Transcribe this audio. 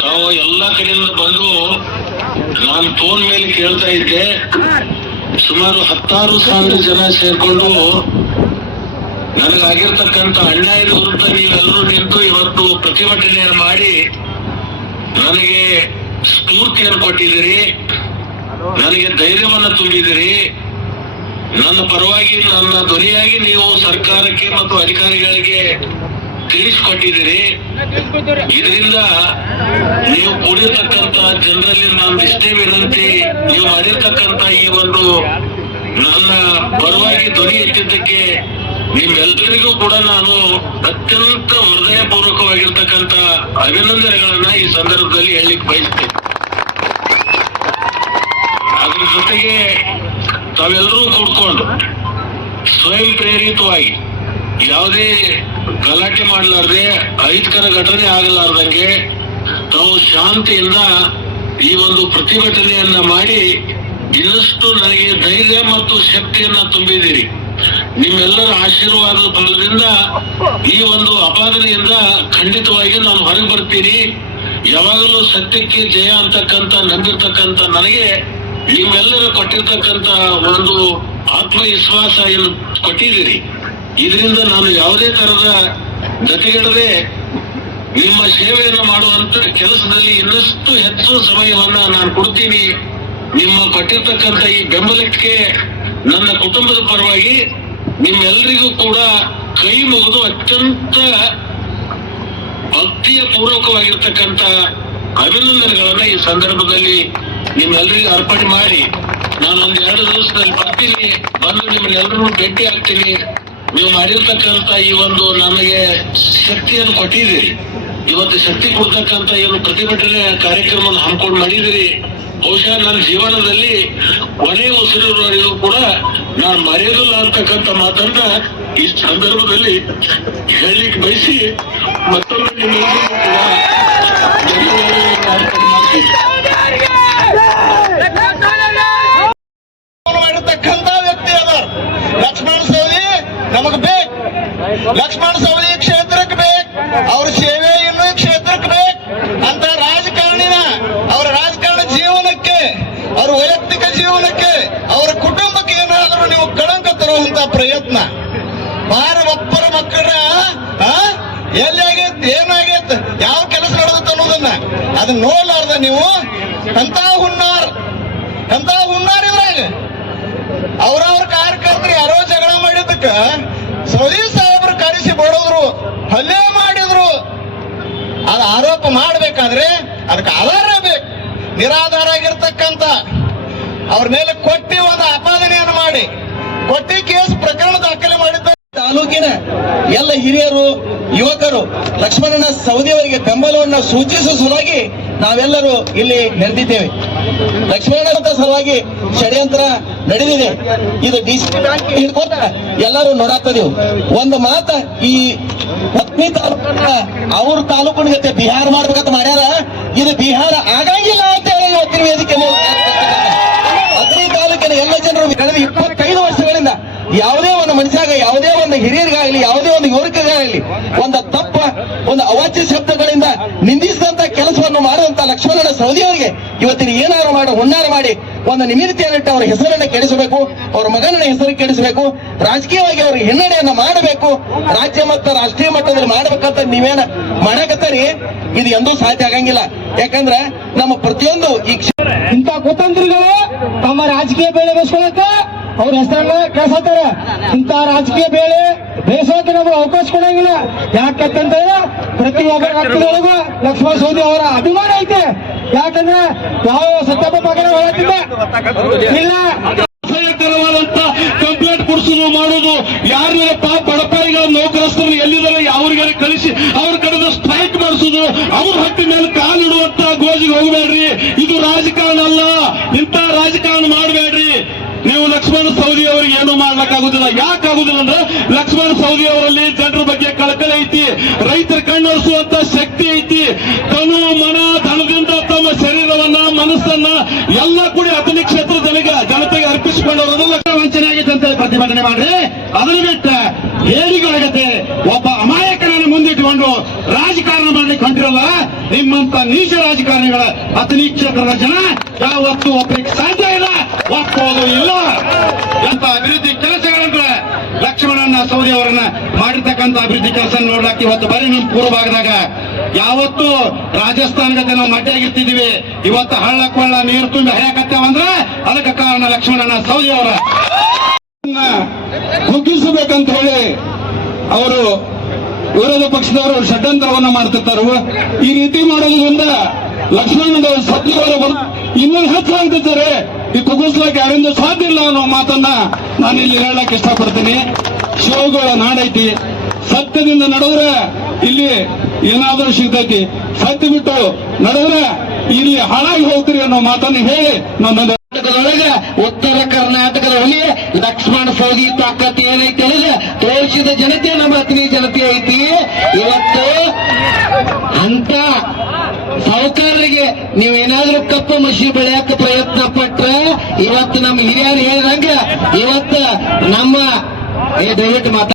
ತಾವು ಎಲ್ಲ ಕಡೆಯಿಂದ ಬಂದು ನಾನು ಫೋನ್ ಮೇಲೆ ಕೇಳ್ತಾ ಇದ್ದೆ. ಸುಮಾರು ಹತ್ತಾರು ಸಾವಿರ ಜನ ಸೇರ್ಕೊಂಡು ನನಗಾಗಿರ್ತಕ್ಕಂಥ ಅನ್ಯಾಯದ ವಿರುದ್ಧ ನೀವೆಲ್ಲರೂ ನಿಂತು ಇವತ್ತು ಪ್ರತಿಭಟನೆಯನ್ನು ಮಾಡಿ ನನಗೆ ಸ್ಫೂರ್ತಿಯನ್ನು ಕೊಟ್ಟಿದ್ದೀರಿ. ನನಗೆ ಧೈರ್ಯವನ್ನು ತುಂಬಿದಿರಿ ನನ್ನ ಪರವಾಗಿ ನನ್ನ ಧ್ವನಿಯಾಗಿ ನೀವು ಸರ್ಕಾರಕ್ಕೆ ಮತ್ತು ಅಧಿಕಾರಿಗಳಿಗೆ ತಿಳಿಸಿಕೊಟ್ಟಿದ್ದೀರಿ. ಇದರಿಂದ ನೀವು ಕೂಡಿರ್ತಕ್ಕಂತ ಜನರಲ್ಲಿ ನಾನು ಇಷ್ಟೇ ವಿನಂತಿ, ನೀವು ಮಾಡಿರ್ತಕ್ಕಂತ ಈ ಒಂದು ನನ್ನ ಪರವಾಗಿ ಧ್ವನಿ ಎತ್ತಿದ್ದಕ್ಕೆ ನಿಮ್ಮೆಲ್ಲರಿಗೂ ಕೂಡ ನಾನು ಅತ್ಯಂತ ಹೃದಯಪೂರ್ವಕವಾಗಿರ್ತಕ್ಕಂತ ಅಭಿನಂದನೆಗಳನ್ನ ಈ ಸಂದರ್ಭದಲ್ಲಿ ಹೇಳಲಿಕ್ಕೆ ಬಯಸ್ತೇನೆ. ಅದ್ರ ಜೊತೆಗೆ ತಾವೆಲ್ಲರೂ ಕೂಡ್ಕೊಂಡು ಸ್ವಯಂ ಪ್ರೇರಿತವಾಗಿ ಯಾವುದೇ ಗಲಾಟೆ ಮಾಡಲಾರ್ದೆ ಅಹಿತಕರ ಘಟನೆ ಆಗಲಾರ್ದಂಗೆ ತಾವು ಶಾಂತಿಯಿಂದ ಈ ಒಂದು ಪ್ರತಿಭಟನೆಯನ್ನ ಮಾಡಿ ಇನ್ನಷ್ಟು ನನಗೆ ಧೈರ್ಯ ಮತ್ತು ಶಕ್ತಿಯನ್ನ ತುಂಬಿದ್ದೀರಿ. ನಿಮ್ಮೆಲ್ಲರ ಆಶೀರ್ವಾದ ಬಲದಿಂದ ಈ ಒಂದು ಅಪಾದನೆಯಿಂದ ಖಂಡಿತವಾಗಿ ನಾನು ಹೊರಗೆ ಬರ್ತೀನಿ. ಯಾವಾಗಲೂ ಸತ್ಯಕ್ಕೆ ಜಯ ಅಂತಕ್ಕಂತ ನಂಬಿರ್ತಕ್ಕಂತ ನನಗೆ ನಿಮ್ಮೆಲ್ಲರೂ ಕೊಟ್ಟಿರ್ತಕ್ಕಂತ ಒಂದು ಆತ್ಮವಿಶ್ವಾಸ ಏನು ಕೊಟ್ಟಿದ್ದೀರಿ. ಇದರಿಂದ ನಾನು ಯಾವುದೇ ತರದ ಗತಿಗೆಡದೆ ನಿಮ್ಮ ಸೇವೆಯನ್ನು ಮಾಡುವಂತ ಕೆಲಸದಲ್ಲಿ ಇನ್ನಷ್ಟು ಹೆಚ್ಚು ಸಮಯವನ್ನ ನಾನು ಕೊಡ್ತೀನಿ. ನಿಮ್ಮ ಕೊಟ್ಟಿರ್ತಕ್ಕಂಥ ಈ ಬೆಂಬಲಕ್ಕೆ ನನ್ನ ಕುಟುಂಬದ ಪರವಾಗಿ ನಿಮ್ಮೆಲ್ಲರಿಗೂ ಕೂಡ ಕೈ ಮುಗಿದು ಅತ್ಯಂತ ಭಕ್ತಿಯ ಪೂರ್ವಕವಾಗಿರ್ತಕ್ಕಂಥ ಅಭಿನಂದನೆಗಳನ್ನ ಈ ಸಂದರ್ಭದಲ್ಲಿ ನಿಮ್ಮೆಲ್ಲರಿಗೂ ಅರ್ಪಣೆ ಮಾಡಿ. ನಾನು ಒಂದ್ ಎರಡು ದಿವಸದಲ್ಲಿ ಬರ್ತೀನಿ. ಬಂದು ನಿಮ್ಮನ್ನೆಲ್ಲರೂ ಭೇಟಿ ಆಗ್ತೀನಿ. ನೀವು ಮಾಡಿರ್ತಕ್ಕಂಥ ಈ ಒಂದು ನಮಗೆ ಶಕ್ತಿಯನ್ನು ಕೊಟ್ಟಿದ್ದೀರಿ. ಇವತ್ತು ಶಕ್ತಿ ಕೊಡ್ತಕ್ಕಂಥ ಏನು ಪ್ರತಿಭಟನೆ ಕಾರ್ಯಕ್ರಮವನ್ನು ಹಮ್ಮಿಕೊಂಡು ಮಾಡಿದಿರಿ ಬಹುಶಃ ನನ್ನ ಜೀವನದಲ್ಲಿ ಕೊನೆ ಉಸಿರಿರುವವರೆಗೂ ಕೂಡ ನಾನು ಮರೆಯೋದಿಲ್ಲ ಅಂತಕ್ಕಂಥ ಮಾತನ್ನ ಈ ಸಂದರ್ಭದಲ್ಲಿ ಹೇಳಲಿಕ್ಕೆ ಬಯಸಿ ಮತ್ತೊಮ್ಮೆ ನಿಮ್ಮೆಲ್ಲರಿಗೂ ಧನ್ಯವಾದಗಳನ್ನು ಅರ್ಪಣೆ ಮಾಡ್ತೀನಿ ಮಾಡಿರ್ತಕ್ಕಂತ ವ್ಯಕ್ತಿ ಅದ ಲಕ್ಷ್ಮಣ ಸವದಿ ನಮಗ್ ಬೇಕು ಲಕ್ಷ್ಮಣ ಸವದಿ ಕ್ಷೇತ್ರಕ್ಕೆ ಬೇಕು. ಅವ್ರ ಸೇವೆ ಇನ್ನು ಕ್ಷೇತ್ರಕ್ಕೆ ಬೇಕು. ಅಂತ ರಾಜಕಾರಣಿನ, ಅವರ ರಾಜಕಾರಣ ಜೀವನಕ್ಕೆ, ಅವ್ರ ವೈಯಕ್ತಿಕ ಜೀವನಕ್ಕೆ, ಅವರ ಕುಟುಂಬಕ್ಕೆ ಏನಾದರೂ ನೀವು ಕಳಂಕ ತರುವಂತ ಪ್ರಯತ್ನ. ಬಾರ ಒಬ್ಬರ ಮಕ್ಕಳ ಎಲ್ಲಿ ಆಗೈತ್ ಏನಾಗೈತ್ ಯಾವ ಕೆಲಸ ನಡೆದತ್ತ ಅನ್ನೋದನ್ನ ಅದನ್ನ ನೋಡ್ಲಾರ್ದ ನೀವು. ಅಂತ ಹುನ್ನಾರ್ ಅಂತ ಹುನ್ನಾರ್ ಇದ್ರಾಗ? ಅವ್ರವ್ರ ಕಾರ್ಯಕರ್ತರು ಯಾರೋ ಜಗಳ ಮಾಡಿದ್ದಕ್ಕ ಸೌದಿ ಕರೆಸಿ ಬಡಿದ್ರು ಹಲ್ಲೆ ಮಾಡಿದ್ರು. ಅದು ಆರೋಪ ಮಾಡ್ಬೇಕಾದ್ರೆ ಅದಕ್ಕೆ ಆಧಾರ ಬೇಕು. ನಿರಾಧಾರ ಆಗಿರ್ತಕ್ಕಂತ ಅವ್ರ ಮೇಲೆ ಕೊಟ್ಟಿ ಒಂದು ಆಪಾದನೆಯನ್ನು ಮಾಡಿ, ಕೊಟ್ಟಿ ಕೇಸ್ ಪ್ರಕರಣ ದಾಖಲೆ ಮಾಡಿದ್ದ ತಾಲೂಕಿನ ಎಲ್ಲ ಹಿರಿಯರು, ಯುವಕರು, ಲಕ್ಷ್ಮಣನ ಸೌದಿಯವರಿಗೆ ಬೆಂಬಲವನ್ನು ಸೂಚಿಸುವ ಸಲುವಾಗಿ ನಾವೆಲ್ಲರೂ ಇಲ್ಲಿ ನೆರೆದಿದ್ದೇವೆ. ಲಕ್ಷ್ಮಣನ ಸಲುವಾಗಿ ಷಡ್ಯಂತ್ರ ನಡೆದಿದೆ. ಇದು ಡಿ ಸಿ ಬ್ಯಾಂಕ್ ಹಿಡ್ಕೊಂಡ ಎಲ್ಲರೂ ನೋಡಾತದೆವು ಒಂದು ಮಾತ ಈ ಪತ್ನಿ ತಾಲೂಕನ್ನ ಅವ್ರ ತಾಲೂಕಿನ ಜೊತೆ ಬಿಹಾರ ಮಾಡ್ಬೇಕಂತ ಮಾಡ್ಯಾರ. ಇದು ಬಿಹಾರ ಆಗಂಗಿಲ್ಲ ಅಂತ ಹೇಳಿ ಇವತ್ತಿನ ವೇದಿಕೆ ಅಗ್ನಿ ತಾಲೂಕಿನ ಎಲ್ಲ ಜನರು ಕಳೆದ ಇಪ್ಪತ್ತೈದು ವರ್ಷಗಳಿಂದ ಯಾವುದೇ ಒಂದು ಮನುಷ್ಯಾಗ ಯಾವುದೇ ಒಂದು ಹಿರಿಯರಿಗಾಗಲಿ, ಯಾವುದೇ ಒಂದು ಯುವಕರಿಗಾಗಲಿ, ಒಂದು ತಪ್ಪ, ಒಂದು ಅವಾಚ್ಯ ಶಬ್ದಗಳಿಂದ ನಿಂದಿಸಿದಂತ ಕೆಲಸವನ್ನು ಮಾಡುವಂತ ಲಕ್ಷ್ಮಣನ ಸೌದಿಯವರಿಗೆ ಇವತ್ತಿನ ಏನಾರು ಮಾಡಿ, ಹುನ್ನಾರ ಮಾಡಿ ಒಂದು ನಿಮಿತ್ತಿಯನ್ನಿಟ್ಟು ಅವರ ಹೆಸರನ್ನ ಕೆಡಿಸಬೇಕು, ಅವರ ಮಗನ ಹೆಸರು ಕೆಡಿಸಬೇಕು, ರಾಜಕೀಯವಾಗಿ ಅವ್ರಿಗೆ ಹಿನ್ನಡೆಯನ್ನ ಮಾಡಬೇಕು, ರಾಜ್ಯ ಮತ್ತು ರಾಷ್ಟ್ರೀಯ ಮಟ್ಟದಲ್ಲಿ ಮಾಡ್ಬೇಕಂತ ನೀವೇನ ಮಾಡಕತ್ತರಿ? ಇದು ಎಂದೂ ಸಾಧ್ಯ ಆಗಂಗಿಲ್ಲ. ಯಾಕಂದ್ರ ನಮ್ಮ ಪ್ರತಿಯೊಂದು ಈ ಇಂಥ ಕುತಂತ್ರಿಗಳು ರಾಜಕೀಯ ಬೇಳೆ ಬೇಯಿಸ್ಕೊಳಕ ಅವ್ರ ಹೆಸರನ್ನ ಕಳ್ಸತ್ತಾರ ಇಂತ ರಾಜಕೀಯ ಬೇಳೆ ಬೇಯಿಸೋಕೆ ನಮ್ಗೆ ಅವಕಾಶ ಕೊಡಂಗಿಲ್ಲ. ಯಾಕಂತಂದ್ರೆ ಪ್ರತಿ ಒಬ್ಬ ರಕ್ತದೊಳಗೂ ಲಕ್ಷ್ಮಣ ಸೌದಿ ಅವರ ಅಭಿಮಾನ ಐತೆ. ಯಾಕಂದ್ರೆ ಯಾವ ಸತ್ಯಪ್ಪ ಮಗನ ಹೇಳತ್ತಿದ್ದ ಇಲ್ಲ. ಅಸಹ್ಯಕರವಾದಂತ ಕಂಪ್ಲೇಂಟ್ ಕೊಡಿಸೋದು ಮಾಡೋದು ಯಾರು ಪಾಪ ಬಡಪಾಯಿಗಳ ನೌಕರಸ್ಥರು ಎಲ್ಲಿದ್ದಾರೆ ಅವ್ರಿಗೆ ಕಳಿಸಿ ಅವ್ರ ಕಡೆದ ಸ್ಟ್ರೈಕ್ ಮಾಡಿಸೋದು ಅವ್ರ ಹಕ್ಕಿನ ಮೇಲೆ ಕಾಲಿಡುವಂತ ಹೋಗಬೇಡ್ರಿ. ಇದು ರಾಜಕಾರಣ ಅಲ್ಲ. ಇಂತ ರಾಜಕಾರಣ ಮಾಡಬೇಡ್ರಿ. ನೀವು ಲಕ್ಷ್ಮಣ ಸೌದಿ ಅವರಿಗೆ ಏನು ಮಾಡ್ಲಿಕ್ಕಾಗುದಿಲ್ಲ. ಯಾಕೆ ಆಗುದಿಲ್ಲ ಅಂದ್ರೆ ಲಕ್ಷ್ಮಣ ಸೌದಿ ಅವರಲ್ಲಿ ಜನರ ಬಗ್ಗೆ ಕಳಕಳಿ ಐತಿ. ರೈತರ ಕಣ್ಣರಿಸುವಂತ ಶಕ್ತಿ ಐತಿ. ತನು ಮನ ಧನದಿಂದ ತಮ್ಮ ಶರೀರವನ್ನ ಮನಸ್ಸನ್ನ ಎಲ್ಲ ಕೂಡ ಅತನಿ ಕ್ಷೇತ್ರ ಜನಗ ಜನತೆಗೆ ಅರ್ಪಿಸಿಕೊಂಡವರು ವಂಚನೆ ಆಗೈತೆ ಅಂತ ಪ್ರತಿಭಟನೆ ಮಾಡ್ರಿ. ಅದನ್ನ ಬಿಟ್ಟ ಒಬ್ಬ ನಿಮ್ಮಂತ ನೀಚ ರಾಜಕಾರಣಿಗಳ ಅತನಿ ಕ್ಷೇತ್ರದ ಜನ ಯಾವತ್ತು ಒಪ್ಪಲಿಕ್ಕೆ ಸಾಧ್ಯ ಇಲ್ಲ. ಒಪ್ಪೋದು ಇಲ್ಲ. ಅಂತ ಅಭಿವೃದ್ಧಿ ಕೆಲಸಗಳನ್ನು ಲಕ್ಷ್ಮಣನ ಸೌದಿ ಅವರನ್ನ ಮಾಡಿರ್ತಕ್ಕಂಥ ಅಭಿವೃದ್ಧಿ ಕೆಲಸ ನೋಡಾಕ ಇವತ್ತು ಬರೀ ನಮ್ಮ ಪೂರ್ವ ಭಾಗದಾಗ. ಯಾವತ್ತು ರಾಜಸ್ಥಾನಗತೆ ನಾವು ಮಡ್ಡಿಯಾಗಿರ್ತಿದೀವಿ ಇವತ್ತು ಹಳ್ಳ ಕೊಳ್ಳ ನೀರು ತುಂಬಿ ಹರಿಯಾಕತ್ತೇವಂದ್ರ ಅದಕ್ಕೆ ಕಾರಣ ಲಕ್ಷ್ಮಣನ ಸೌದಿ ಅವರ. ಕುಗ್ಗಿಸಬೇಕಂತ ಹೇಳಿ ಅವರು ವಿರೋಧ ಪಕ್ಷದವರು ಷಡ್ಯಂತ್ರವನ್ನು ಮಾಡ್ತಿರ್ತಾರೋ ಈ ರೀತಿ ಮಾಡೋದ್ರಿಂದ ಲಕ್ಷ್ಮಣನ ಸತ್ಯವರ ಇನ್ನೂ ಹೆಚ್ಚಾಗ್ತಿದ್ದಾರೆ ಈ ಕುಗ್ಗಿಸ್ಲಕ್ಕೆ ಯಾರಿಂದ ಸಾಧ್ಯ ಇಲ್ಲ ಅನ್ನೋ ಮಾತನ್ನ ನಾನು ಇಲ್ಲಿ ಹೇಳಕ್ ಇಷ್ಟಪಡ್ತೀನಿ. ಶಿವಗಳ ನಾಡೈತಿ. ಸತ್ಯದಿಂದ ನಡೆದ್ರೆ ಇಲ್ಲಿ ಏನಾದರೂ ಸಿಗ್ತೈತಿ. ಸತ್ಯ ಬಿಟ್ಟು ನಡೆದ್ರೆ ಇಲ್ಲಿ ಹಾಳಾಗಿ ಹೋಗ್ತೀರಿ ಅನ್ನೋ ಮಾತನ್ನು ಹೇಳಿ ನನ್ನ ಕರ್ನಾಟಕದೊಳಗ ಉತ್ತರ ಕರ್ನಾಟಕದ ಹುಲಿ ಲಕ್ಷ್ಮಣ ಸೌದಿ ತಾಕತ್ ಏನೈತಿ ಅಂದ್ರೆ ತೋರಿಸಿದ ಜನತೆ ನಮ್ಮ ಅತಿನಿ ಜನತೆ ಐತಿ ಇವತ್ತು ಅಂತ ಸಾಹುಕಾರರಿಗೆ ನೀವೇನಾದ್ರೂ ಕಪ್ಪು ಮಸಿ ಬೆಳೆಯಕ್ಕೆ ಪ್ರಯತ್ನ ಪಟ್ರ ಇವತ್ತು ನಮ್ಮ ಹಿರಿಯರು ಹೇಳಿದಂಗೆ ಇವತ್ತು ನಮ್ಮ ದಯವಿಟ್ಟು ಮಾತಾ